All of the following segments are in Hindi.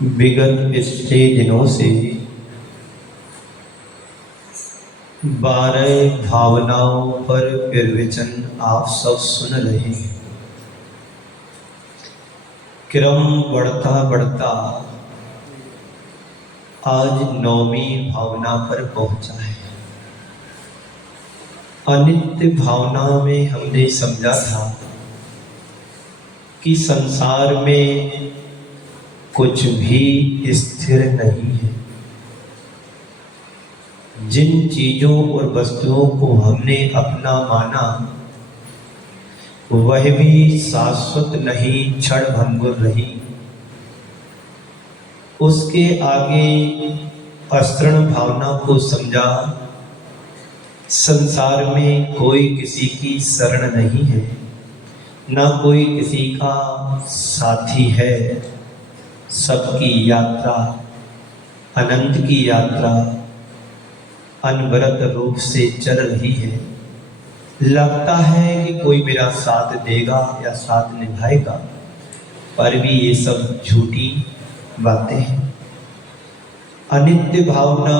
विगत पिछले दिनों से 12 भावनाओं पर प्रवचन आप सब सुन रहे हैं। क्रम बढ़ता बढ़ता आज 9वीं भावना पर पहुंचा है। अनित्य भावना में हमने समझा था कि संसार में कुछ भी स्थिर नहीं है। जिन चीजों और वस्तुओं को हमने अपना माना वह भी शाश्वत नहीं, क्षण भंगुर रही। उसके आगे अस्तृण भावना को समझा, संसार में कोई किसी की शरण नहीं है, ना कोई किसी का साथी है। सबकी यात्रा, अनंत की यात्रा अनवरत रूप से चल रही है। लगता है कि कोई मेरा साथ देगा या साथ निभाएगा, पर भी ये सब झूठी बातें हैं। अनित्य भावना,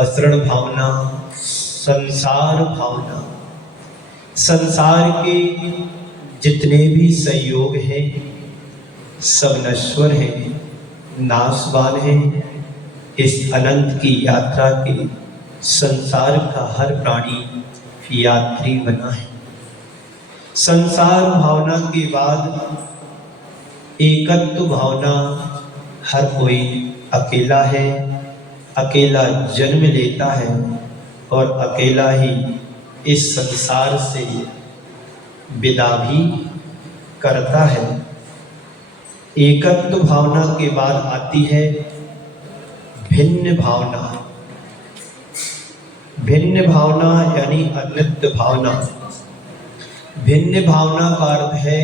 अशरण भावना, संसार भावना, संसार के जितने भी संयोग हैं सब नश्वर हैं, नाशवान हैं। इस अनंत की यात्रा के संसार का हर प्राणी यात्री बना है। संसार भावना के बाद एकत्व भावना, हर कोई अकेला है, अकेला जन्म लेता है और अकेला ही इस संसार से विदा भी करता है। एकत्व भावना के बाद आती है भिन्न भावना। भिन्न भावना यानी अनित्य भावना। भिन्न भावना का अर्थ है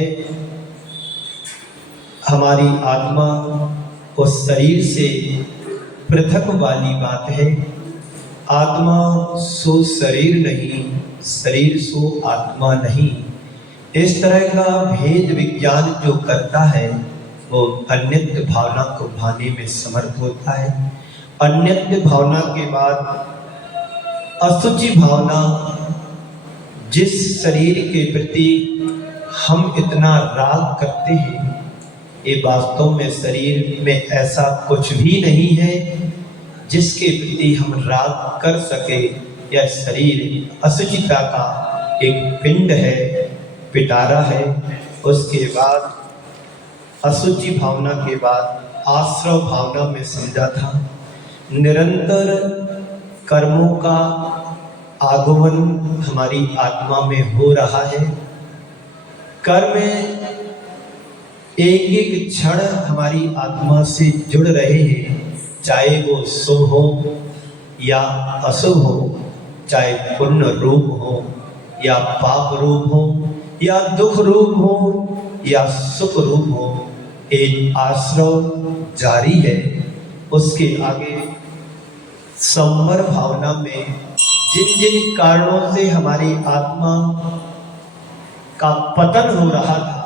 हमारी आत्मा उस शरीर से पृथक वाली बात है। आत्मा सो शरीर नहीं, शरीर सो आत्मा नहीं। इस तरह का भेद विज्ञान जो करता है वो अन्यत्व भावना को भाने में समर्थ होता है। अन्यत्व भावना के बाद असुचि भावना, जिस शरीर के प्रति हम इतना राग करते हैं, ये वास्तव में शरीर में ऐसा कुछ भी नहीं है जिसके प्रति हम राग कर सके। यह शरीर असुचिता का एक पिंड है, पिटारा है। उसके बाद असुचि भावना के बाद आश्रव भावना में समझा था निरंतर कर्मों का आगमन हमारी आत्मा में हो रहा है। कर्म एक एक क्षण हमारी आत्मा से जुड़ रहे हैं, चाहे वो शुभ हो या अशुभ हो, चाहे पुण्य रूप हो या पाप रूप हो, या दुख रूप हो या सुख रूप हो, एक आश्रव जारी है। उसके आगे संवर भावना में जिन जिन कारणों से हमारी आत्मा का पतन हो रहा था,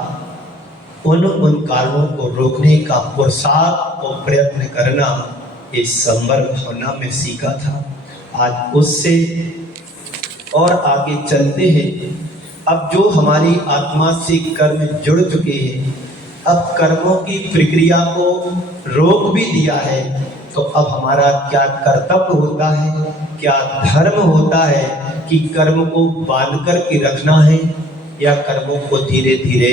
उन कारणों को रोकने का पुरुषार्थ और प्रयत्न करना इस संवर भावना में सीखा था। आज उससे और आगे चलते हैं। अब जो हमारी आत्मा से कर्म जुड़ चुके हैं, अब कर्मों की प्रक्रिया को रोक भी दिया है, तो अब हमारा क्या कर्तव्य होता है, क्या धर्म होता है कि कर्म को बांध कर के रखना है या कर्मों को धीरे धीरे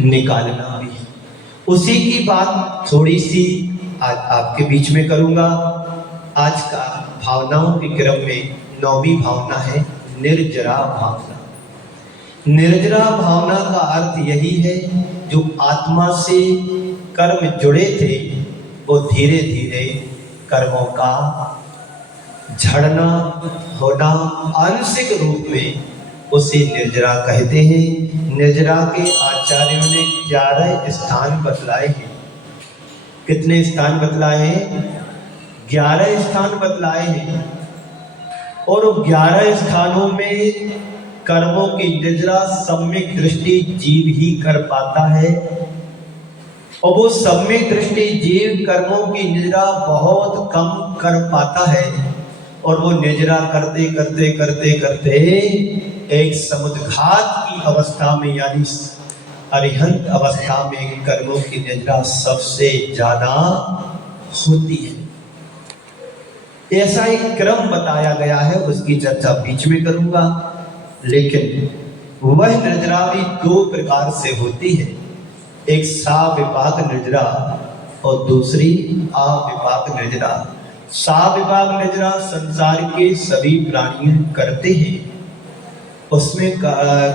निकालना भी। उसी की बात थोड़ी सी आज आपके बीच में करूंगा। आज का भावनाओं के क्रम में 9वीं भावना है निर्जरा भावना। निर्जरा भावना का अर्थ यही है, जो आत्मा से कर्म जुड़े थे वो धीरे धीरे कर्मों का झड़ना होना, आंशिक रूप में उसे निर्जरा कहते हैं। निर्जरा के आचार्यों ने 11 स्थान बतलाए हैं। कितने स्थान बतलाए हैं? 11 स्थान बतलाए हैं। और 11 स्थानों में कर्मों की निर्जरा सम्यक दृष्टि जीव ही कर पाता है। और वो सम्यक दृष्टि जीव कर्मों की निद्रा बहुत कम कर पाता है, और वो निद्रा करते करते करते करते एक समुद्घात की अवस्था में यानी अरिहंत अवस्था में कर्मों की निद्रा सबसे ज्यादा होती है। ऐसा एक क्रम बताया गया है, उसकी चर्चा बीच में करूंगा। लेकिन वह निद्रा भी दो प्रकार से होती है, एक साविपाक निद्रा और दूसरी अविपाक निद्रा। साविपाक निद्रा संसार के सभी प्राणी करते हैं, उसमें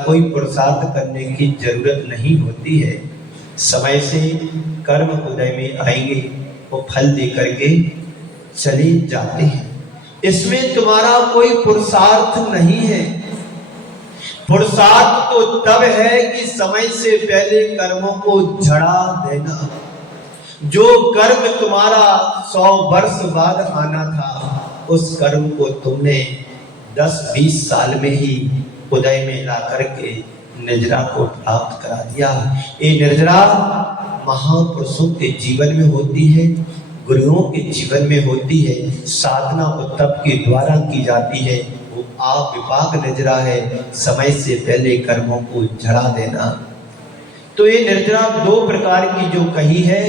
कोई पुरुषार्थ करने की जरूरत नहीं होती है। समय से कर्म उदय में आएंगे, वो फल दे करके चले जाते हैं। इसमें तुम्हारा कोई पुरुषार्थ नहीं है। पुरुषार्थ तो तब है कि समय से पहले कर्मों को झड़ा देना। जो कर्म तुम्हारा 100 वर्ष बाद आना था, उस कर्म को तुमने 10-20 साल में ही उदय में ला करके निद्रा को प्राप्त करा दिया। ये निद्रा महापुरुषों के जीवन में होती है, गुरुओं के जीवन में होती है, साधना और तप के द्वारा की जाती है। वो अविपाक निद्रा है, समय से पहले कर्मों को झड़ा देना। तो ये निद्रा दो प्रकार की जो कही है,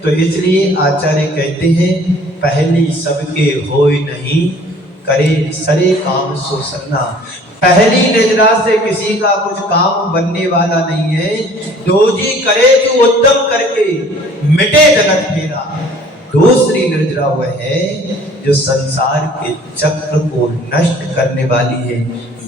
तो इसलिए आचार्य कहते हैं पहली सबके होय नहीं, करे सरे काम सो सरना। पहली निद्रा से किसी का कुछ काम बनने वाला नहीं है। दोजी करे जो उत्तम करके मिटे जगत मेरा। दूसरी निद्रा वह है जो संसार के चक्र को नष्ट करने वाली है,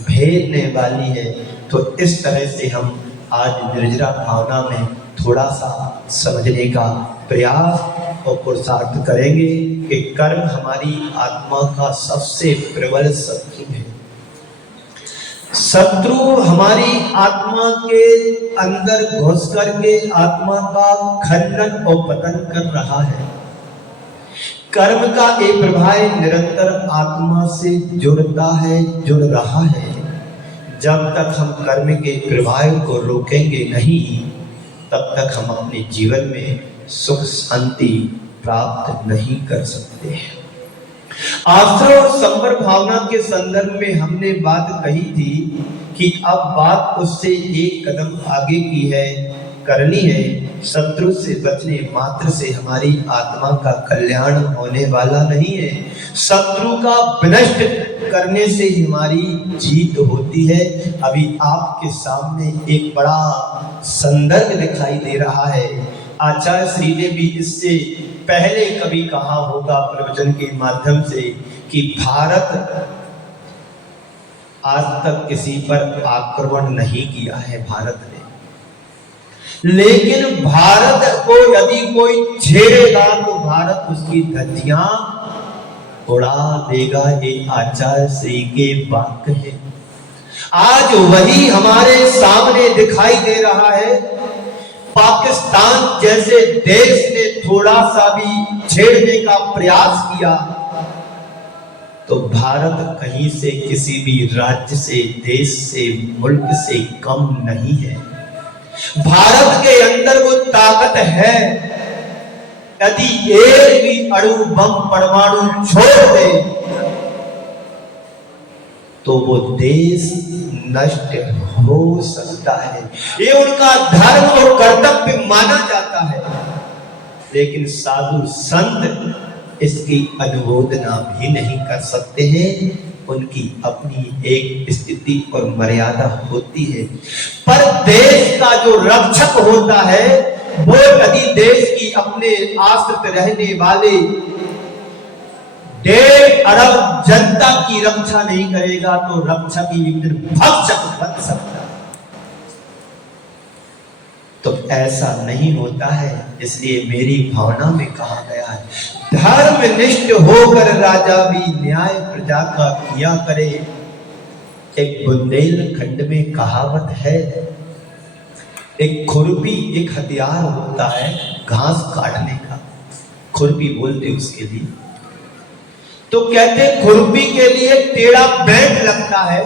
भेदने वाली है। तो इस तरह से हम आज निद्रा भावना में थोड़ा सा समझने का प्रयास और पुरुषार्थ करेंगे कि कर्म हमारी आत्मा का सबसे प्रबल शत्रु है। शत्रु हमारी आत्मा के अंदर घुस करके आत्मा का खंडन और पतन कर रहा है। कर्म का एक प्रभाव निरंतर आत्मा से जुड़ता है, जुड़ रहा है। जब तक हम कर्म के प्रभाव को रोकेंगे नहीं, तब तक हम अपने जीवन में सुख शांति प्राप्त नहीं कर सकते। आश्रय और संवर भावना के संदर्भ में हमने बात कही थी कि अब बात उससे एक कदम आगे की है, करनी है। शत्रु से बचने मात्र से हमारी आत्मा का कल्याण होने वाला नहीं है। शत्रु का विनष्ट करने से ही हमारी जीत होती है। अभी आपके सामने एक बड़ा संदर्भ दिखाई दे रहा है। आचार्य श्री ने भी इससे पहले कभी कहा होगा प्रवचन के माध्यम से कि भारत आज तक किसी पर आक्रमण नहीं किया है भारत ने, लेकिन भारत को यदि कोई छेड़ेगा तो भारत उसकी धज्जियां उड़ा देगा। ये आचार्य श्री के वाक्य है। आज वही हमारे सामने दिखाई दे रहा है। पाकिस्तान जैसे देश ने थोड़ा सा भी छेड़ने का प्रयास किया तो भारत कहीं से किसी भी राज्य से, देश से, मुल्क से कम नहीं है। भारत के अंदर वो ताकत है, यदि एक भी अणु बम परमाणु छोड़ दे तो वो देश नष्ट हो सकता है। ये उनका धर्म और कर्तव्य माना जाता है। लेकिन साधु संत इसकी अनुमोदना भी नहीं कर सकते हैं। उनकी अपनी एक स्थिति और मर्यादा होती है। पर देश का जो रक्षक होता है वो यदि देश की अपने आश्रित रहने वाले 1.5 अरब जनता की रक्षा नहीं करेगा तो रक्षक ही एक दिन भक्षक बन सकता है। तो ऐसा नहीं होता है। इसलिए मेरी भावना में कहा गया है, धर्मनिष्ठ होकर राजा भी न्याय प्रजा का किया करे। एक बुंदेलखंड में कहावत है, एक खुरपी एक हथियार होता है घास काटने का, खुरपी बोलते उसके लिए। तो कहते खुरपी के लिए टेढ़ा बैंड लगता है,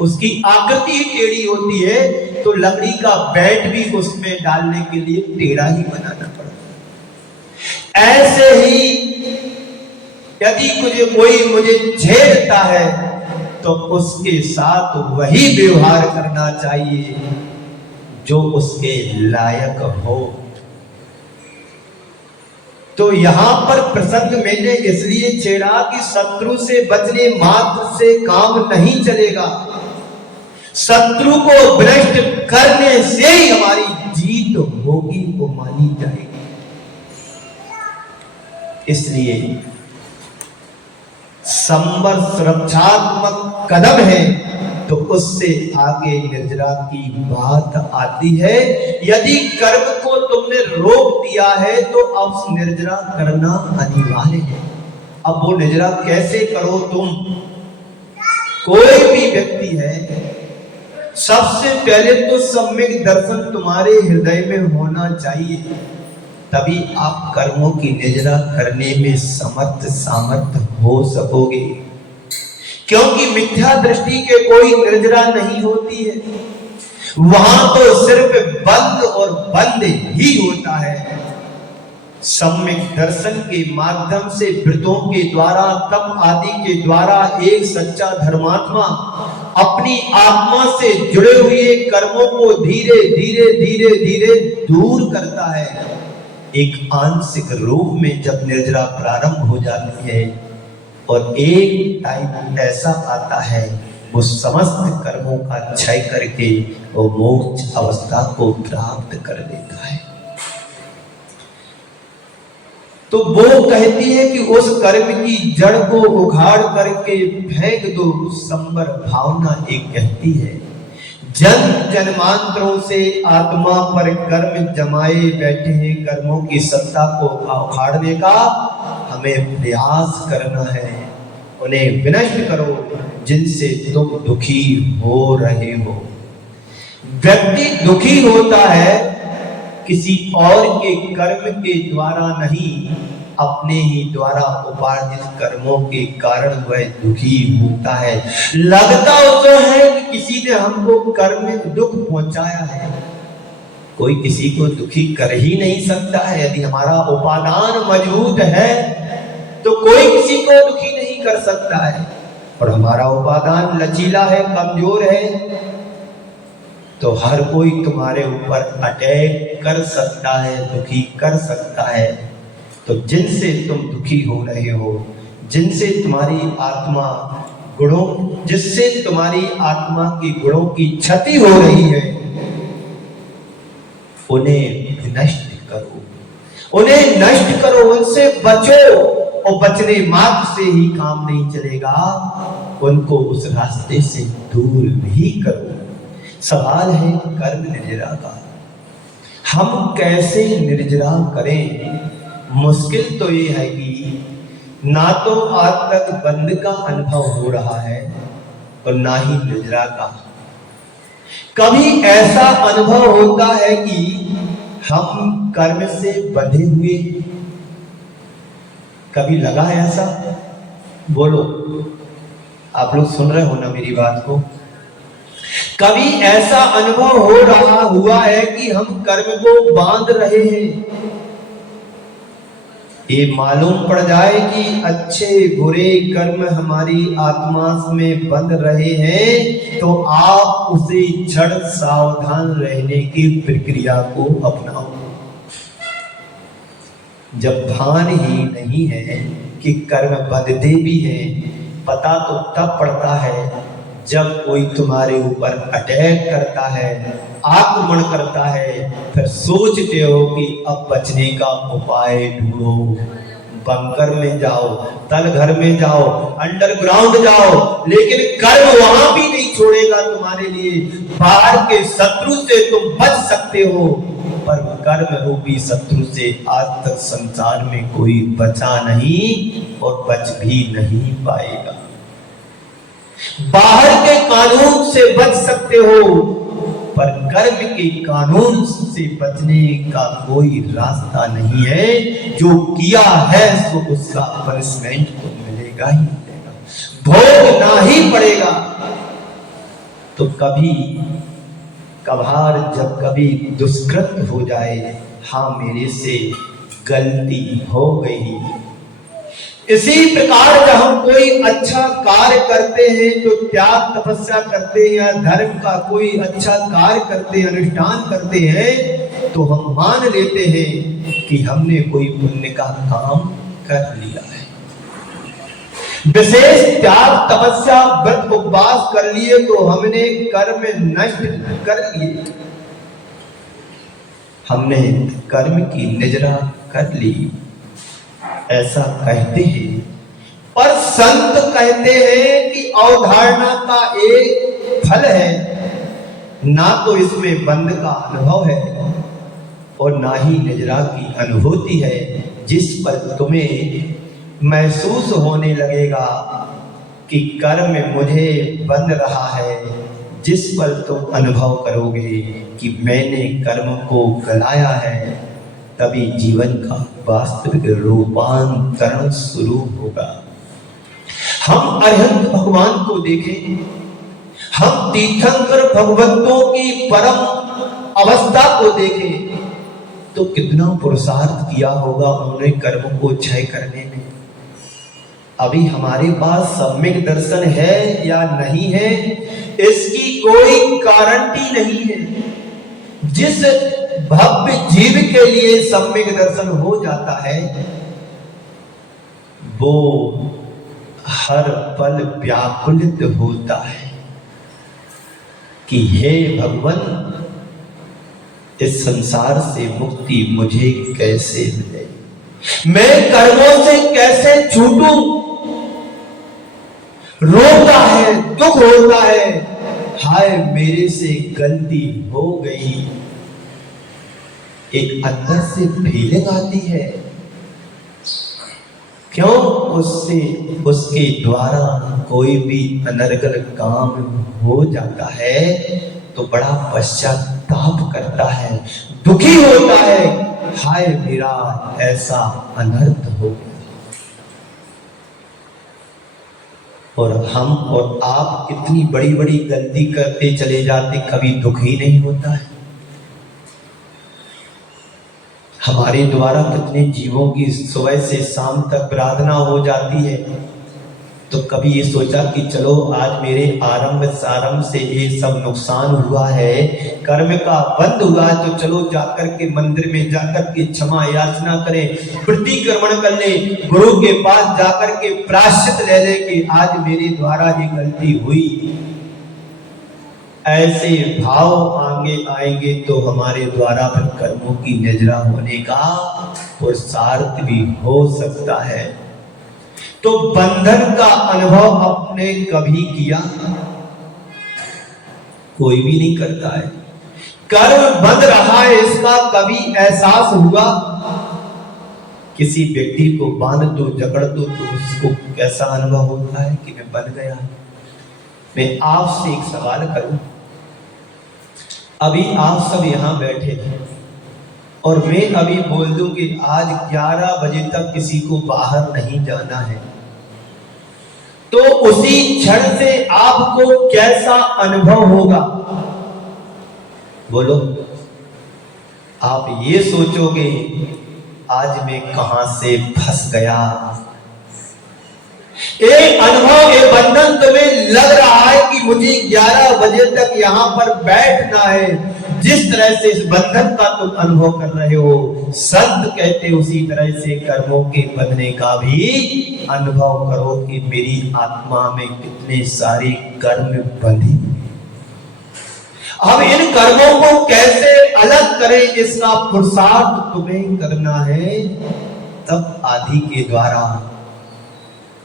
उसकी आकृति ही टेढ़ी होती है। तो तो लकड़ी का बैट भी उसमें डालने के लिए टेढ़ा ही बनाना पड़ता। ऐसे ही यदि कोई मुझे छेड़ता है तो उसके साथ वही व्यवहार करना चाहिए जो उसके लायक हो। तो यहां पर प्रसंग मैंने इसलिए छेड़ा कि शत्रु से बचने मात्र से काम नहीं चलेगा, शत्रु को विनष्ट करने से ही हमारी जीत होगी, वो मानी जाएगी। इसलिए संवर सुरक्षात्मक कदम है तो उससे आगे निर्जरा की बात आती है। यदि कर्म को तुमने रोक दिया है तो अब निर्जरा करना अनिवार्य है। अब वो निर्जरा कैसे करो तुम? कोई भी व्यक्ति है, सबसे पहले तो सम्यक दर्शन तुम्हारे हृदय में होना चाहिए, तभी आप कर्मों की निर्जरा करने में सामर्थ्य हो सकोगे। क्योंकि मिथ्या दृष्टि के कोई निर्जरा नहीं होती है, वहां तो सिर्फ बंद और बंद ही होता है। सम्यक दर्शन के माध्यम से व्रतों के द्वारा, तप आदि के द्वारा एक सच्चा धर्मात्मा अपनी आत्मा से जुड़े हुए कर्मों को धीरे धीरे धीरे धीरे दूर करता है। एक आंशिक रूप में जब निर्जरा प्रारंभ हो जाती है और एक टाइम ऐसा आता है वो समस्त कर्मों का क्षय करके वो मोक्ष अवस्था को प्राप्त कर लेता है। तो वो कहती है कि उस कर्म की जड़ को उखाड़ करके फेंक दो। संवर भावना एक कहती है, जन्मांतरों से आत्मा पर कर्म जमाए बैठे हैं, कर्मों की सत्ता को उखाड़ने का हमें प्रयास करना है। उन्हें विनष्ट करो जिनसे तुम दुखी हो रहे हो। व्यक्ति दुखी होता है किसी और के कर्म के द्वारा नहीं, अपने ही द्वारा उपार्जित कर्मों के कारण वह दुखी होता है। लगता उसे है कि किसी ने हमको कर्म में दुख पहुंचाया है। कोई किसी को दुखी कर ही नहीं सकता है। यदि हमारा उपादान मजबूत है तो कोई किसी को दुखी नहीं कर सकता है, और हमारा उपादान लचीला है, कमजोर है, तो हर कोई तुम्हारे ऊपर अटैक कर सकता है, दुखी कर सकता है। तो जिनसे तुम दुखी हो रहे हो, जिनसे तुम्हारी आत्मा गुणों, जिससे तुम्हारी आत्मा की गुणों की क्षति हो रही है, उन्हें नष्ट करो, उन्हें नष्ट करो, उनसे बचो। और बचने मात्र से ही काम नहीं चलेगा, उनको उस रास्ते से दूर भी करो। सवाल है कर्म निर्जरा का। हम कैसे निर्जरा करें? मुश्किल तो ये है कि ना तो आज तक बंध का अनुभव हो रहा है और ना ही निर्जरा का। कभी ऐसा अनुभव होता है कि हम कर्म से बंधे हुए, कभी लगा है ऐसा? बोलो, आप लोग सुन रहे हो ना मेरी बात को? कभी ऐसा अनुभव हो रहा हुआ है कि हम कर्म को बांध रहे हैं? ये मालूम पड़ जाए कि अच्छे बुरे कर्म हमारी आत्मा में बंध रहे हैं, तो आप उसे क्षण सावधान रहने की प्रक्रिया को अपनाओ। जब भान ही नहीं है कि कर्म बंधते भी हैं, पता तो तब पड़ता है जब कोई तुम्हारे ऊपर अटैक करता है, आक्रमण करता है, फिर सोचते हो कि अब बचने का उपाय ढूंढो। बंकर में जाओ, तल घर में जाओ, अंडरग्राउंड जाओ, लेकिन कर्म वहां भी नहीं छोड़ेगा तुम्हारे लिए। बाहर के शत्रु से तुम बच सकते हो, पर कर्म रूपी शत्रु से आज तक संसार में कोई बचा नहीं और बच भी नहीं पाएगा। बाहर के कानून से बच सकते हो, पर कर्म के कानून से बचने का कोई रास्ता नहीं है। जो किया है सो उसका पनिशमेंट तो मिलेगा ही मिलेगा, भोगना ही पड़ेगा। तो कभी कभार जब कभी दुष्कृत हो जाए, हाँ मेरे से गलती हो गई। इसी प्रकार जब हम कोई अच्छा कार्य करते हैं, तो त्याग तपस्या करते हैं या धर्म का कोई अच्छा कार्य करते हैं, अनुष्ठान करते हैं, तो हम मान लेते हैं कि हमने कोई पुण्य का काम कर लिया है। विशेष त्याग तपस्या व्रत उपवास कर लिए तो हमने कर्म नष्ट कर लिए, हमने कर्म की निजरा कर ली, ऐसा कहते हैं। पर संत कहते हैं कि अवधारणा का एक फल है, ना तो इसमें बंध का अनुभव है और ना ही निजरा की अनुभूति है, जिस पर तुम्हें महसूस होने लगेगा कि कर्म मुझे बंध रहा है, जिस पर तुम अनुभव करोगे कि मैंने कर्म को गलाया है, तभी जीवन का वास्तविक रूपांतरण शुरू होगा। हम अरहंत भगवान को देखें, हम तीर्थंकर भगवंतों की परम अवस्था को देखें, तो कितना पुरुषार्थ किया होगा उन्होंने कर्म को क्षय करने में। अभी हमारे पास सम्यक दर्शन है या नहीं है, इसकी कोई गारंटी नहीं है। जिस भव्य जीव के लिए सम्यक दर्शन हो जाता है, वो हर पल व्याकुलित होता है कि हे भगवान, इस संसार से मुक्ति मुझे कैसे मिले, मैं कर्मों से कैसे छूटूं। रोता है, दुख होता है, हाय मेरे से गलती हो गई। एक अंदर से फीलिंग आती है, क्यों उसके द्वारा कोई भी अनर्गल काम हो जाता है तो बड़ा पश्चाताप करता है, दुखी होता है, हाय मेरा ऐसा अनर्थ हो गया। और हम और आप कितनी बड़ी बड़ी गलती करते चले जाते, कभी दुख ही नहीं होता है। हमारे द्वारा कितने जीवों की सुबह से शाम तक प्रार्थना हो जाती है, तो कभी ये सोचा कि चलो आज मेरे आरंभ सारंभ से ये सब नुकसान हुआ है, कर्म का बंद हुआ है, तो चलो जाकर के मंदिर में जाकर के क्षमा याचना करें, प्रतिक्रमण कर ले, गुरु के पास जाकर के प्रायश्चित ले ले कि आज मेरे द्वारा ये गलती हुई। ऐसे भाव आगे आएंगे तो हमारे द्वारा फिर कर्मों की निजरा होने का पुरुषार्थ भी हो सकता है। तो बंधन का अनुभव आपने कभी किया? कोई भी नहीं करता है। कर्म बंध रहा है इसका कभी एहसास हुआ? किसी व्यक्ति को बांध दो, जकड़ दो, तो उसको कैसा अनुभव होता है कि मैं बंध गया। मैं आपसे एक सवाल करूं, अभी आप सब यहां बैठे हैं और मैं अभी बोल दूं कि आज 11 बजे तक किसी को बाहर नहीं जाना है, तो उसी क्षण से आपको कैसा अनुभव होगा? बोलो। आप ये सोचोगे आज मैं कहां से फंस गया। एक अनुभव, एक बंधन तुम्हें लग रहा है कि मुझे 11 बजे तक यहां पर बैठना है, जिस तरह से इस बंधन का तुम अनुभव कर रहे हो, संत कहते उसी तरह से कर्मों के बंधने का भी अनुभव करो कि मेरी आत्मा में कितने सारे कर्म बंधे। अब इन कर्मों को कैसे अलग करें, इसका पुरुषार्थ तुम्हें करना है। तब आदि के द्वारा,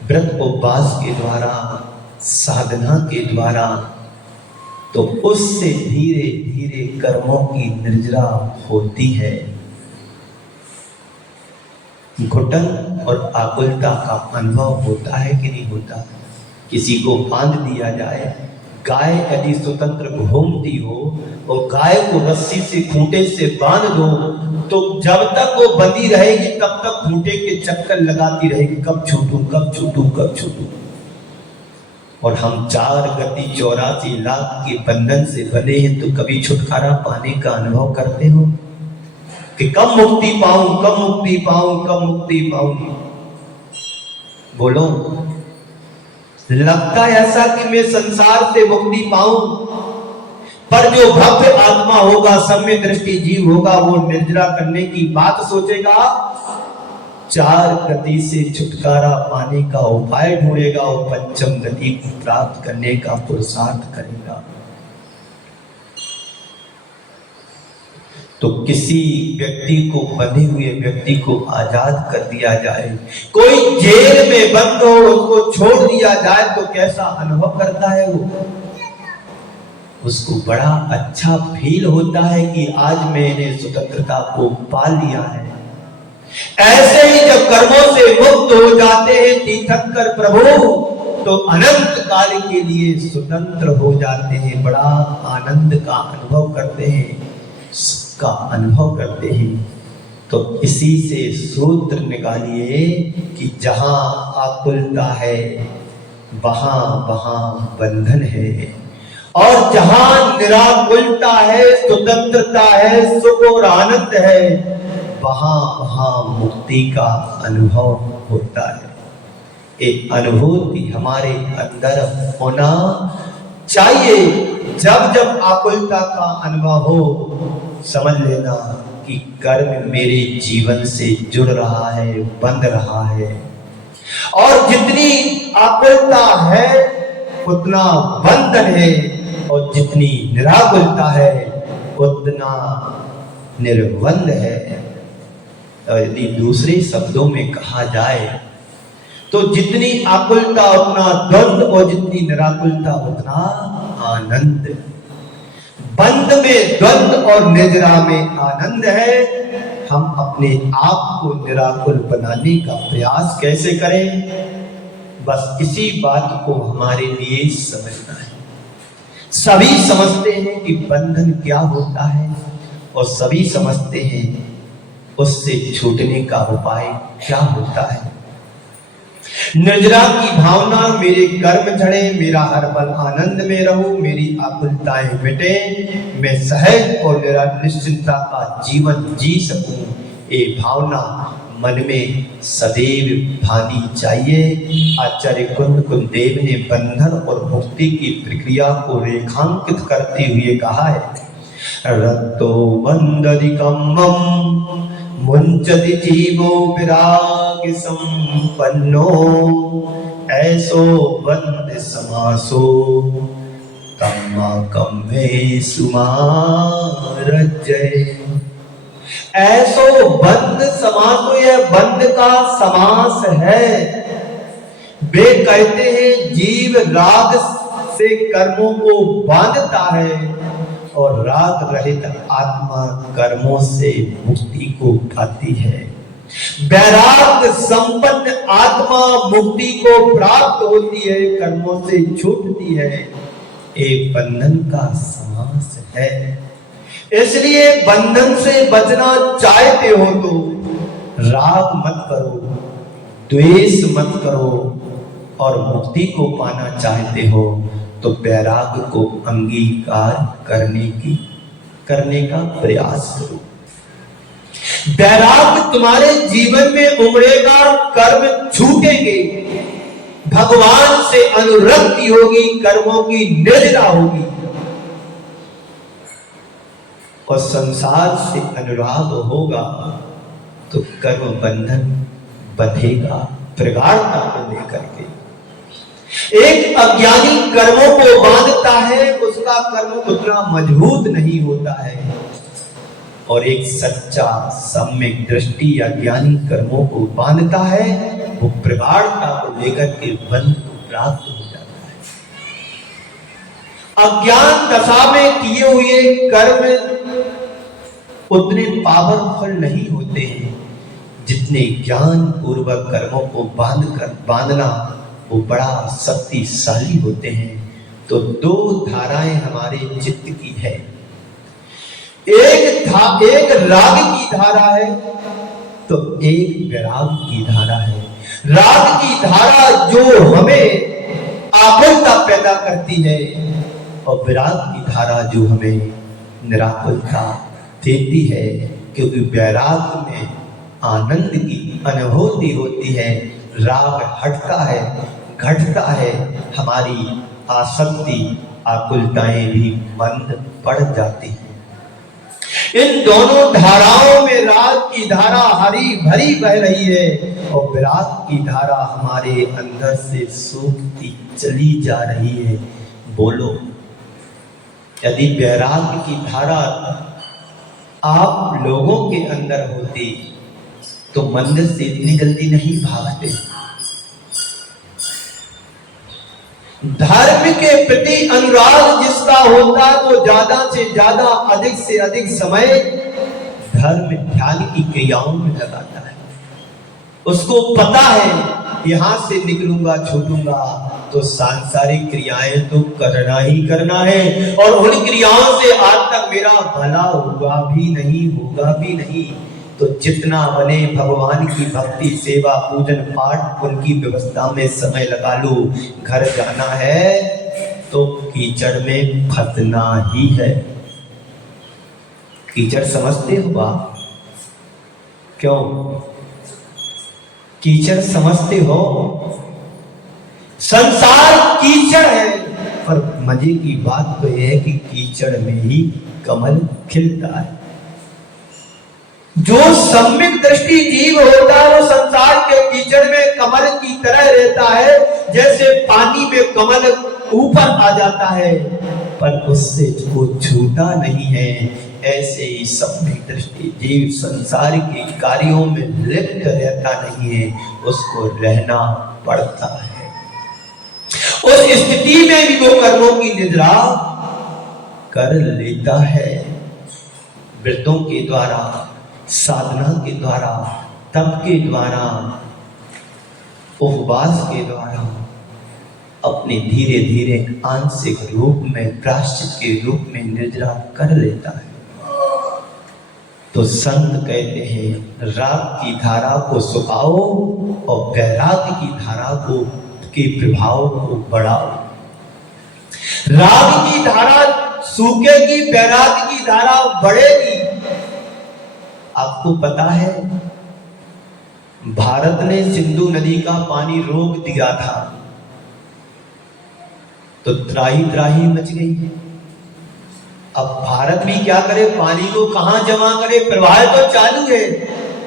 व्रत उपवास के द्वारा, साधना के द्वारा, तो उससे धीरे धीरे कर्मों की निर्जरा होती है। घुटन और आकुलता का अनुभव होता है कि नहीं होता? किसी को बांध दिया जाए, गाय यदि स्वतंत्र घूमती हो और गाय को रस्सी से खूंटे से बांध दो, तो जब तक वो बंधी रहेगी तब तक खूंटे के चक्कर लगाती रहेगी, कब छूटूं, कब छूटूं, कब छूटूं। और हम 4 गति 84 लाख के बंधन से बने हैं, तो कभी छुटकारा पाने का अनुभव करते हो कि कब मुक्ति पाऊं, कब मुक्ति पाऊं, कब मुक्ति पाऊं? बोलो, लगता है ऐसा कि मैं संसार से मुक्ति पाऊं, पर जो भव्य आत्मा होगा, सम्य दृष्टि जीव होगा, वो निर्जरा करने की बात सोचेगा, 4 गति से छुटकारा पाने का उपाय ढूंढेगा और 5म गति को प्राप्त करने का पुरुषार्थ करेगा। तो किसी व्यक्ति को, बंधे हुए व्यक्ति को आजाद कर दिया जाए, कोई जेल में बंद हो उसको छोड़ दिया जाए, तो कैसा अनुभव करता है वो? उसको बड़ा अच्छा फील होता है कि आज मैंने स्वतंत्रता को पा लिया है। ऐसे ही जब कर्मों से मुक्त हो जाते हैं तीर्थंकर प्रभु, तो अनंत काल के लिए स्वतंत्र हो जाते हैं, बड़ा आनंद का अनुभव करते हैं, सुख का अनुभव करते हैं। तो इसी से सूत्र निकालिए कि जहां आकुलता है वहां वहां बंधन है, और जहां निराकुलता है, स्वतंत्रता है, सुख और आनंद है, वहां वहां मुक्ति का अनुभव होता है। एक अनुभूति हमारे अंदर होना चाहिए। जब जब आकुलता का अनुभव हो, समझ लेना कि कर्म मेरे जीवन से जुड़ रहा है, बंध रहा है, और जितनी आकुलता है उतना बंधन है, और जितनी निराकुलता है उतना निर्बंध है। यदि दूसरे शब्दों में कहा जाए तो जितनी आकुलता उतना द्वंद्व, और जितनी निराकुलता उतना आनंद। बंध में द्वंद्व और निजरा में आनंद है। हम अपने आप को निराकुल बनाने का प्रयास कैसे करें? बस इसी बात को हमारे लिए समझना है। सभी समझते हैं कि बंधन क्या होता है, और सभी समझते हैं उससे छूटने का उपाय क्या होता है। निजरा की भावना, मेरे कर्म झड़े, मेरा हर पल आनंद में रहूं, मेरी आकुलताएं मिटे, मैं सहज और निश्चिंतता का जीवन जी सकूं, ये भावना मन में सदैव भानी चाहिए। आचार्य कुंदेव ने बंधन और मुक्ति की प्रक्रिया को रेखांकित करते हुए कहा है, रत्तो बंधदिकम् मुंचति जीवो विराग संपन्नो, ऐसो बंध समासो तम्मा कम्मे सुमारजय। ऐसो बंध समासो, यह बंध का समास है। वे कहते हैं जीव राग से कर्मों को बांधता है, और राग रहित आत्मा कर्मों से मुक्ति को पाती है। वैराग संपन्न आत्मा मुक्ति को प्राप्त होती है, कर्मों से छूटती है। एक बंधन का समास है। इसलिए बंधन से बचना चाहते हो तो राग मत करो, द्वेष मत करो, और मुक्ति को पाना चाहते हो तो वैराग को अंगीकार करने का प्रयास करो। वैराग तुम्हारे जीवन में उमड़ेगा, कर्म छूटेंगे, भगवान से अनुरक्ति होगी, कर्मों की निर्जरा होगी, और संसार से अनुराग होगा तो कर्म बंधन बंधेगा प्रगाढ़ता को लेकर के। एक अज्ञानी कर्मों को बांधता है, उसका कर्म उतना मजबूत नहीं होता है, और एक सच्चा सम्यक दृष्टि अज्ञानी कर्मों को बांधता है, वो प्रगाढ़ता को लेकर के बंध को प्राप्त हो जाता है। अज्ञान दशा में किए हुए कर्म उतने पावरफुल नहीं होते हैं जितने ज्ञान पूर्वक कर्मों को बांधना वो बड़ा शक्तिशाली होते हैं। तो 2 धाराएं हमारे चित्त की है, एक राग की धारा है तो एक विराग की धारा है। राग की धारा जो हमें आकुलता पैदा करती है, और विराग की धारा जो हमें निराकुलता देती है, क्योंकि वैराग में आनंद की अनुभूति होती है। राग हटता है, घटता है, हमारी आसक्ति आकुलताएं भी बंद पड़ जाती हैं। इन दोनों धाराओं में राग की धारा हरी भरी बह रही है, और विराग की धारा हमारे अंदर से सूखती चली जा रही है। बोलो, यदि वैराग की धारा आप लोगों के अंदर होती तो मंदिर से इतनी जल्दी नहीं भागते। धर्म के प्रति अनुराग जिसका होता है वो ज्यादा से ज्यादा, अधिक से अधिक समय धर्म ध्यान की क्रियाओं में लगाता है। उसको पता है यहां से निकलूंगा, छूटूंगा तो सांसारिक क्रियाएं तो करना ही करना है, और उन क्रियाओं से आज तक मेरा भला हुआ भी नहीं, होगा भी नहीं। तो जितना बने भगवान की भक्ति, सेवा, पूजन, पाठ, उनकी व्यवस्था में समय लगा लो। घर जाना है तो कीचड़ में फंसना ही है। कीचड़ समझते हो आप? क्यों कीचड़ समझते हो? संसार कीचड़ है, पर मजे की बात तो यह है कि कीचड़ में ही कमल खिलता है। जो सम्यक दृष्टि जीव होता है वो संसार के कीचड़ में कमल की तरह रहता है। जैसे पानी में कमल ऊपर आ जाता है पर उससे वो छूटा नहीं है, ऐसे ही सम्यक दृष्टि जीव संसार के कार्यों में लिप्त रहता नहीं है, उसको रहना पड़ता है। उस स्थिति में भी वो कर्मों की निद्रा कर लेता है। व्रतों के द्वारा, साधना के द्वारा, तप के द्वारा, उपवास के द्वारा अपने धीरे धीरे आंशिक रूप में, प्रायश्चित के रूप में निद्रा कर लेता है। तो संत कहते हैं राग की धारा को सुखाओ और वैराग की धारा को के प्रभाव को बढ़ाओ। राग की धारा सूखेगी, वैराग की धारा बढ़ेगी। आपको पता है भारत ने सिंधु नदी का पानी रोक दिया था तो त्राही त्राही मच गई। अब भारत भी क्या करे, पानी को कहां जमा करे, प्रवाह तो चालू है,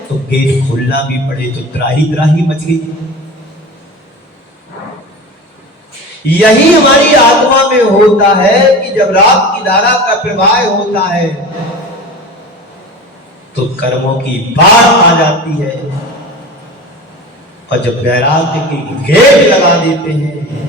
तो गेट खोलना भी पड़े तो त्राही त्राही मच गई। यही हमारी आत्मा में होता है कि जब राग की धारा का प्रवाह होता है तो कर्मों की बाढ़ आ जाती है, और जब वैराग्य की घेर लगा देते हैं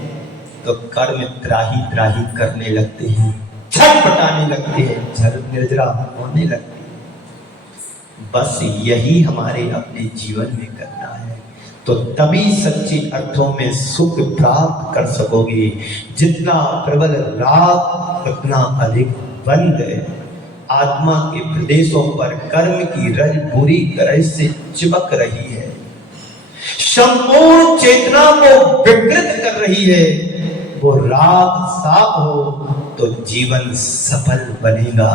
तो कर्म त्राही त्राही करने लगते हैं, छटपटाने लगते हैं, झर निर्जरा होने लगते हैं। बस यही हमारे अपने जीवन में करना है, तो तभी सच्चे अर्थों में सुख प्राप्त कर सकोगे। जितना प्रबल राग उतना अधिक बंद है। आत्मा के प्रदेशों पर कर्म की रज बुरी तरह से चिपक रही है, संपूर्ण चेतना को विकृत कर रही है। वो राग साफ हो तो जीवन सफल बनेगा।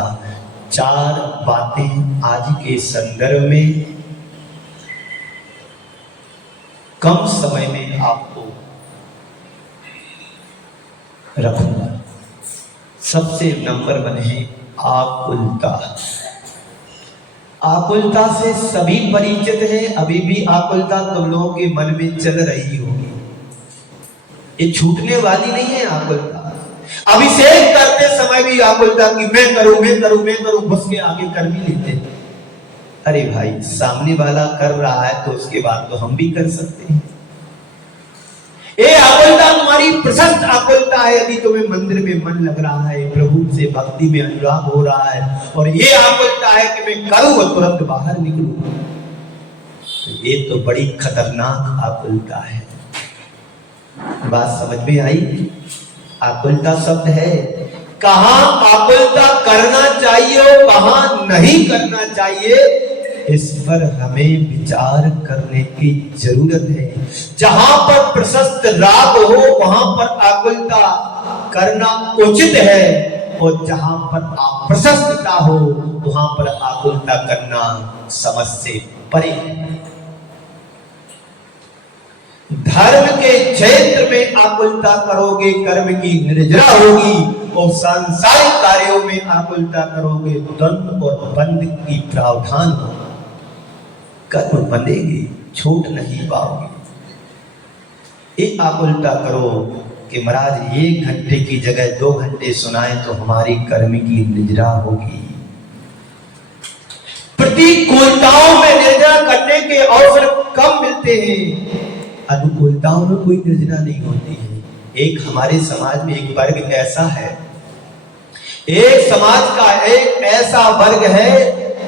चार बातें आज के संदर्भ में कम समय में आपको रखूंगा। सबसे नंबर 1 है आकुलता। आकुलता से सभी परिचित हैं। अभी भी आकुलता तुम लोगों के मन में चल रही होगी, ये छूटने वाली नहीं है आकुलता। अभिषेक करते समय भी आकुलता की मैं करूं, मैं करूं, मैं करूं, घुस के आगे कर भी लेते। अरे भाई, सामने वाला कर रहा है तो उसके बाद तो हम भी कर सकते हैं। ये आकुलता तुम्हारी प्रशस्त आकुलता है। यदि तुम्हें मंदिर में मन लग रहा है, प्रभु से भक्ति में अनुराग हो रहा है, और ये आकुलता है कि मैं करूं और तुरंत बाहर निकलूं, ये तो बड़ी खतरनाक आकुलता है। बात समझ में आई? आकुलता शब्द है, कहां आकुलता करना चाहिए और कहां नहीं करना चाहिए, इस पर हमें विचार करने की जरूरत है। जहां पर प्रशस्त राग हो वहां पर आकुलता करना उचित है, और जहां पर अप्रशस्तता हो वहां पर आकुलता करना समझ से परे। धर्म के क्षेत्र में आकुलता करोगे कर्म की निर्जरा होगी, और सांसारिक कार्यों में आकुलता करोगे द्वंद्व और बंध की प्रावधान हो, कर्म बंधेगी, छूट नहीं पाओगे। एक आकुलता करो कि महाराज 1 घंटे की जगह 2 घंटे सुनाए तो हमारी कर्म की निर्जरा होगी। प्रतिकूलताओं में निर्जरा करने के अवसर कम मिलते हैं, अनुकूलताओं में कोई निर्जरा नहीं होती है। एक हमारे समाज में एक वर्ग ऐसा है, एक समाज का एक ऐसा वर्ग है,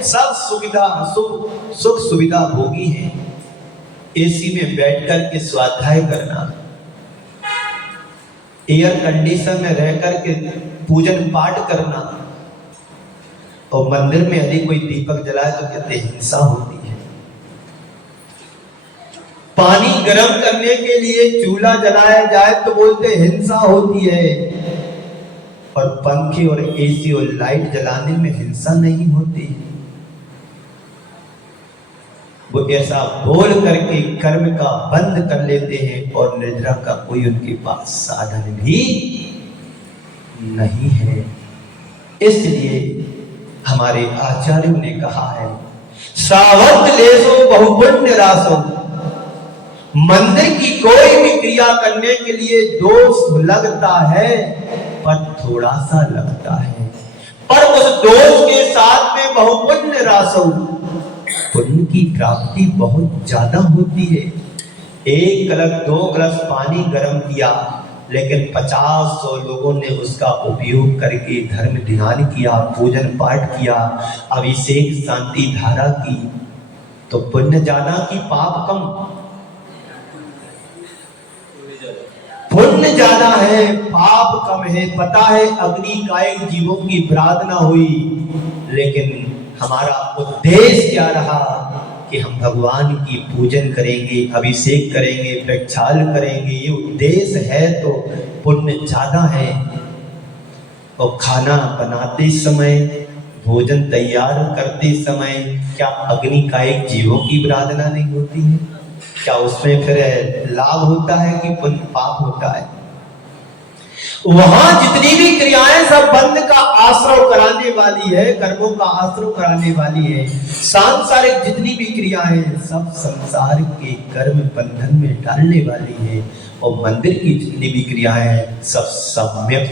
सब सुख सुविधा भोगी है। एसी में बैठ कर के स्वाध्याय करना, एयर कंडीशन में रह कर के पूजन पाठ करना, और मंदिर में यदि कोई दीपक जलाए तो कहते हिंसा होती है। पानी गर्म करने के लिए चूल्हा जलाया जाए तो बोलते हिंसा होती है, और पंखे और एसी और लाइट जलाने में हिंसा नहीं होती। वो ऐसा बोल करके कर्म का बंद कर लेते हैं, और निद्रा का कोई उनके पास साधन भी नहीं है। इसलिए हमारे आचार्यों ने कहा है, सावंत लेसो बहुपुण्य रासो। मंदिर की कोई भी क्रिया करने के लिए दोष लगता है, पर थोड़ा सा लगता है, और उस दोष के साथ में बहुपुण्य रासो, पुण्य की प्राप्ति बहुत ज्यादा होती है। 1 कलश 2 कलश पानी गर्म किया, लेकिन 50-100 लोगों ने उसका उपयोग करके धर्म ध्यान किया, पूजन पाठ किया, अभिषेक शांति धारा की, तो पुण्य ज्यादा की पाप कम? पुण्य ज्यादा है, पाप कम है। पता है अग्नि कायक जीवों की प्रार्थना हुई, लेकिन हमारा उद्देश्य क्या रहा कि हम भगवान की पूजन करेंगे, अभिषेक करेंगे, प्रक्षाल करेंगे, ये उद्देश्य है तो पुण्य ज्यादा है। और खाना बनाते समय, भोजन तैयार करते समय क्या अग्नि कायक जीवों की प्रार्थना नहीं होती है? क्या उसमें फिर लाभ होता है कि पुण्य पाप होता है? वहां जितनी भी क्रियाएं सब बंध का आश्रय कराने वाली है, कर्मों का आश्रय कराने वाली है। सांसारिक जितनी भी क्रियाएं सब संसार के कर्म बंधन में डालने वाली है, और मंदिर की जितनी भी क्रियाएं सब सम्यक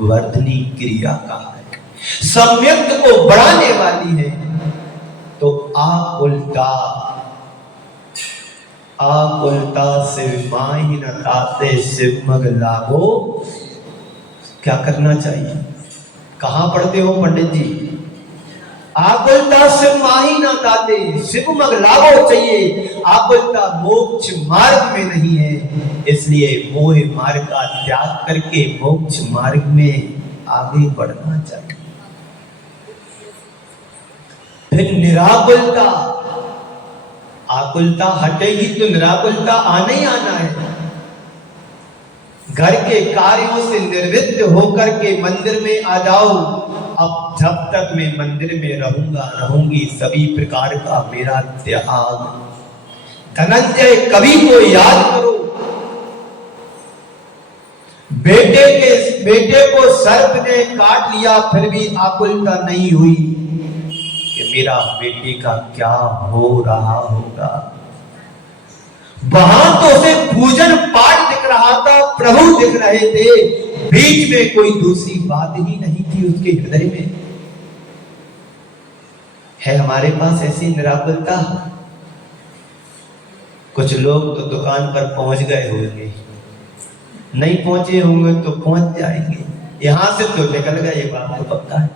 वर्धनी क्रिया का है, सम्यक को बढ़ाने वाली है। तो आप उल्टा शिव माही न ताते शिव मग लागो। क्या करना चाहिए? कहां पढ़ते हो पंडित जी? आकुलता शिव माही न ताते शिव मग लागो चाहिए। आकुलता मोक्ष मार्ग में नहीं है, इसलिए मोह मार्ग का त्याग करके मोक्ष मार्ग में आगे बढ़ना चाहिए। फिर निराकुलता, आकुलता हटेगी तो निराकुलता आना ही आना है। घर के कार्यों से निर्वृत्त होकर के मंदिर में आ जाओ। अब जब तक मैं मंदिर में रहूंगी सभी प्रकार का मेरा त्याग। धनंजय कवि को याद करो, बेटे को सर्प ने काट लिया, फिर भी आकुलता नहीं हुई कि मेरा बेटे का क्या हो रहा होगा। वहां तो उसे पूजन पाठ दिख रहा था, प्रभु दिख रहे थे, बीच में कोई दूसरी बात ही नहीं थी उसके हृदय में। है हमारे पास ऐसी निराकुलता? कुछ लोग तो दुकान पर पहुंच गए होंगे, नहीं पहुंचे होंगे तो पहुंच जाएंगे, यहां से तो निकल गए, ये बात तो पक्का है।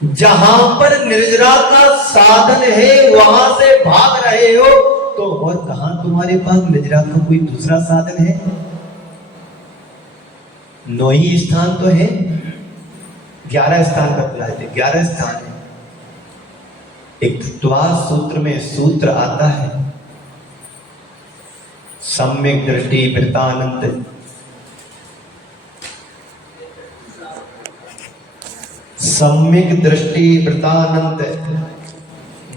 जहां पर निर्जरा का साधन है वहां से भाग रहे हो, तो और कहां तुम्हारे पास निर्जरा का कोई दूसरा साधन है? 9 ही स्थान तो है, 11 स्थान बतलाए थे, 11 स्थान है। एक तत्वार सूत्र में सूत्र आता है, सम्यक दृष्टि वृत्तानंद, सम्यक दृष्टि वृत्तानंद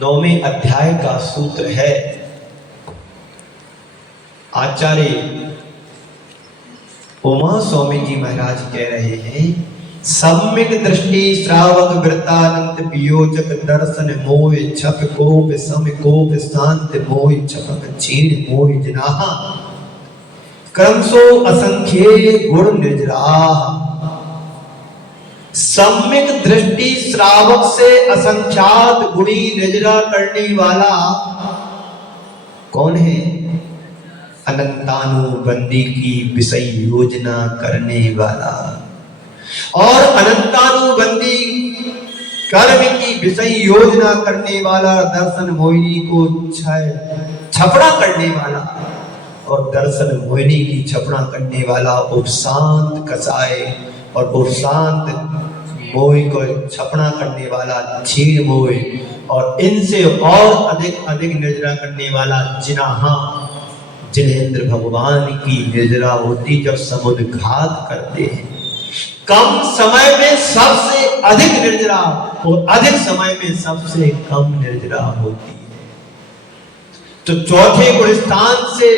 9वें अध्याय का सूत्र है। आचार्य उमा स्वामी जी महाराज कह रहे हैं, सम्यक दृष्टि श्रावक वृत्तानंद वियोजक दर्शन मोह छप कोप सम कोप शांत मोह छपक क्षीण मोह जनाहा क्रमशो असंख्ये गुण निर्जराह। सम्यक दृष्टि श्रावक से असंख्यात गुणी निर्जरा करने वाला कौन है? अनंतानुबंदी की विषय योजना करने वाला और अनंतानुबंदी कर्म की विषय योजना करने वाला, दर्शन मोहिनी को छपड़ा करने वाला और दर्शन मोहिनी की छपड़ा करने वाला उपशांत कसाय और उपशांत मोह को छपड़ा करने वाला क्षीण मोह और इनसे और अधिक अधिक निर्जरा करने वाला जिनाहा। जिनेंद्र भगवान की निर्जरा होती जब समुद्घात करते हैं, कम समय में सबसे अधिक निर्जरा और अधिक समय में सबसे कम निर्जरा होती है। तो चौथे गुण स्थान से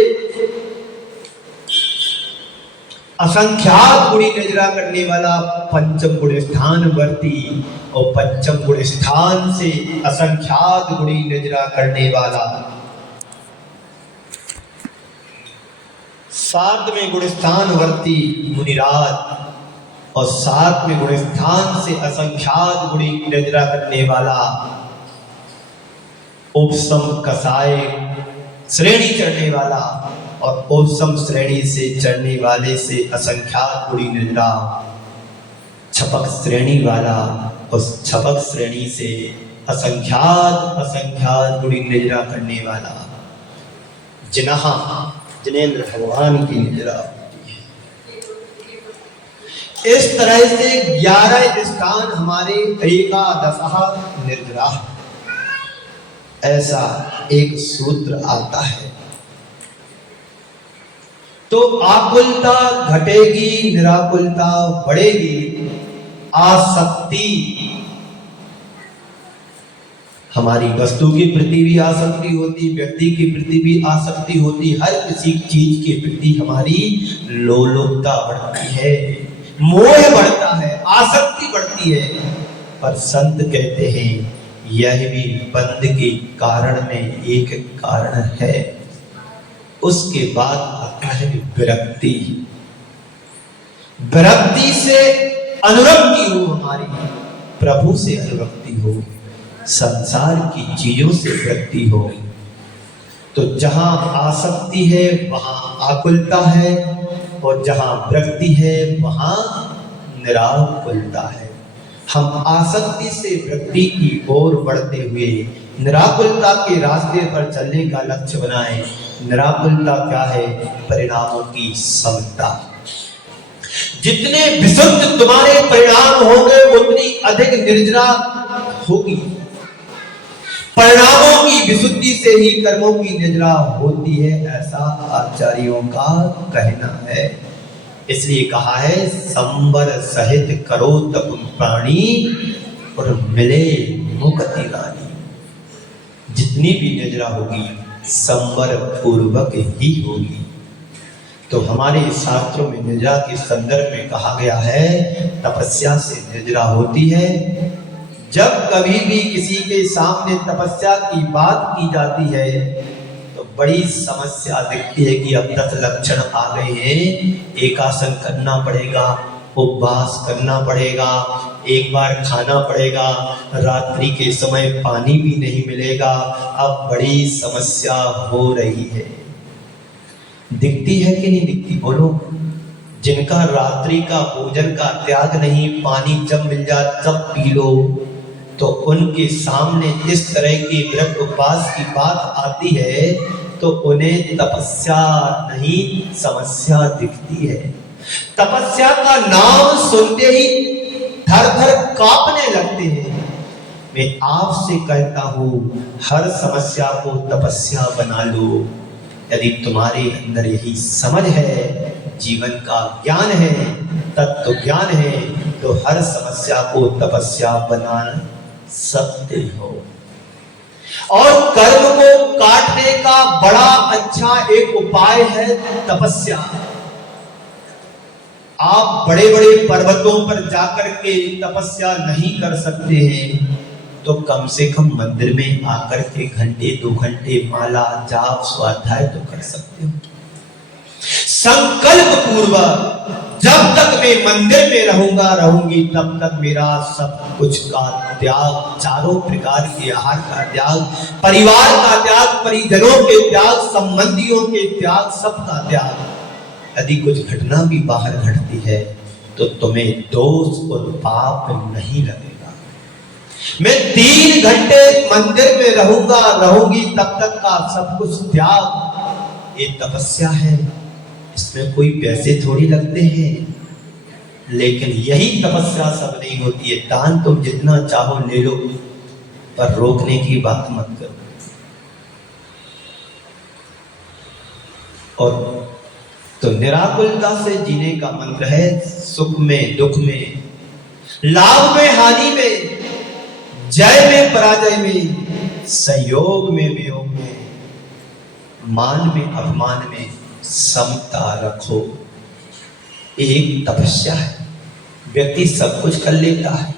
असंख्यात गुणी निर्जरा करने वाला पंचम गुण स्थान वर्ती और पंचम गुण स्थान से असंख्यात गुणी निर्जरा करने वाला सातवें गुण स्थान वर्ती मुनिराज और सातवें गुण स्थान से असंख्यात गुणी निर्जरा करने वाला उपसम कसाय श्रेणी चढ़ने वाला और उपसम श्रेणी से चढ़ने वाले से असंख्यात गुणी निर्जरा छपक श्रेणी वाला उस छपक श्रेणी से असंख्यात असंख्यात गुणी निर्जरा करने वाला जिनहा जिनेंद्र भगवान की निर्जरा होती है। इस तरह से 11 स्थान हमारे एकादशः निर्जरा, ऐसा एक सूत्र आता है। तो आकुलता घटेगी, निराकुलता बढ़ेगी, आसक्ति हमारी वस्तु के प्रति भी आसक्ति होती, व्यक्ति के प्रति भी आसक्ति होती, हर किसी चीज के प्रति हमारी लोलुपता बढ़ती है, मोह बढ़ता है, आसक्ति बढ़ती है। पर संत कहते हैं यह भी बंद के कारण में एक कारण है। उसके बाद आता है विरक्ति। विरक्ति से अनुरक्ति हो, हमारी प्रभु से अनुरक्ति हो, संसार की चीजों से विरक्ति हो। तो जहां आसक्ति है वहां आकुलता है और जहां विरक्ति है वहां निराकुलता है। हम आसक्ति से विरक्ति की ओर बढ़ते हुए निराकुलता के रास्ते पर चलने का लक्ष्य बनाएं। निराकुलता क्या है? परिणामों की समता। जितने विशुद्ध तुम्हारे परिणाम होंगे उतनी अधिक निर्जरा होगी। परिणामों की विशुद्धि से ही कर्मों की निर्जरा होती है, ऐसा आचार्यों का कहना है। इसलिए कहा है संबर सहित करो तप प्राणी और मिले मुक्ति रानी। जितनी भी निर्जरा होगी संबर पूर्वक ही होगी। तो हमारे शास्त्रों में निर्जरा के संदर्भ में कहा गया है तपस्या से निर्जरा होती है। जब कभी भी किसी के सामने तपस्या की बात की जाती है तो बड़ी समस्या दिखती है कि अब 10 लक्षण आ गए हैं, एकासन करना पड़ेगा, उपवास करना पड़ेगा, एक बार खाना पड़ेगा, रात्रि के समय पानी भी नहीं मिलेगा। अब बड़ी समस्या हो रही है। दिखती है कि नहीं दिखती? बोलो। जिनका रात्रि का भोजन का त्याग नहीं, पानी जब मिल जाए तब पी लो, तो उनके सामने इस तरह की व्रत उपवास की बात आती है तो उन्हें तपस्या नहीं समस्या दिखती है। तपस्या का नाम सुनते ही थर थर कांपने लगते हैं। मैं आपसे कहता हूं, हर समस्या को तपस्या बना लो। यदि तुम्हारे अंदर यही समझ है, जीवन का ज्ञान है, तत्व ज्ञान है, तो हर समस्या को तपस्या बना सकते हो। और कर्म को काटने का बड़ा अच्छा एक उपाय है तपस्या। आप बड़े बड़े पर्वतों पर जाकर के तपस्या नहीं कर सकते हैं, तो कम से कम मंदिर में आकर के घंटे 2 घंटे माला जाप स्वाध्याय तो कर सकते हो। संकल्प पूर्वक जब तक मैं मंदिर में रहूंगी, तब तक मेरा सब कुछ का त्याग, चारों प्रकार के आहार का त्याग, परिवार का त्याग, परिजनों के त्याग, संबंधियों के त्याग, सबका त्याग। यदि कुछ घटना भी बाहर घटती है तो तुम्हें दोष और पाप नहीं लगेगा। मैं 3 घंटे मंदिर में रहूंगी, तब तक का सब कुछ त्याग, ये तपस्या है। इसमें कोई पैसे थोड़ी लगते हैं, लेकिन यही तपस्या सब नहीं होती है। दान तुम जितना चाहो ले लो, पर रोकने की बात मत करो। और तो निराकुलता से जीने का मंत्र है, सुख में दुख में, लाभ में हानि में, जय में पराजय में, संयोग में वियोग में, मान में अपमान में समता रखो। एक तपस्या है। व्यक्ति सब कुछ कर लेता है,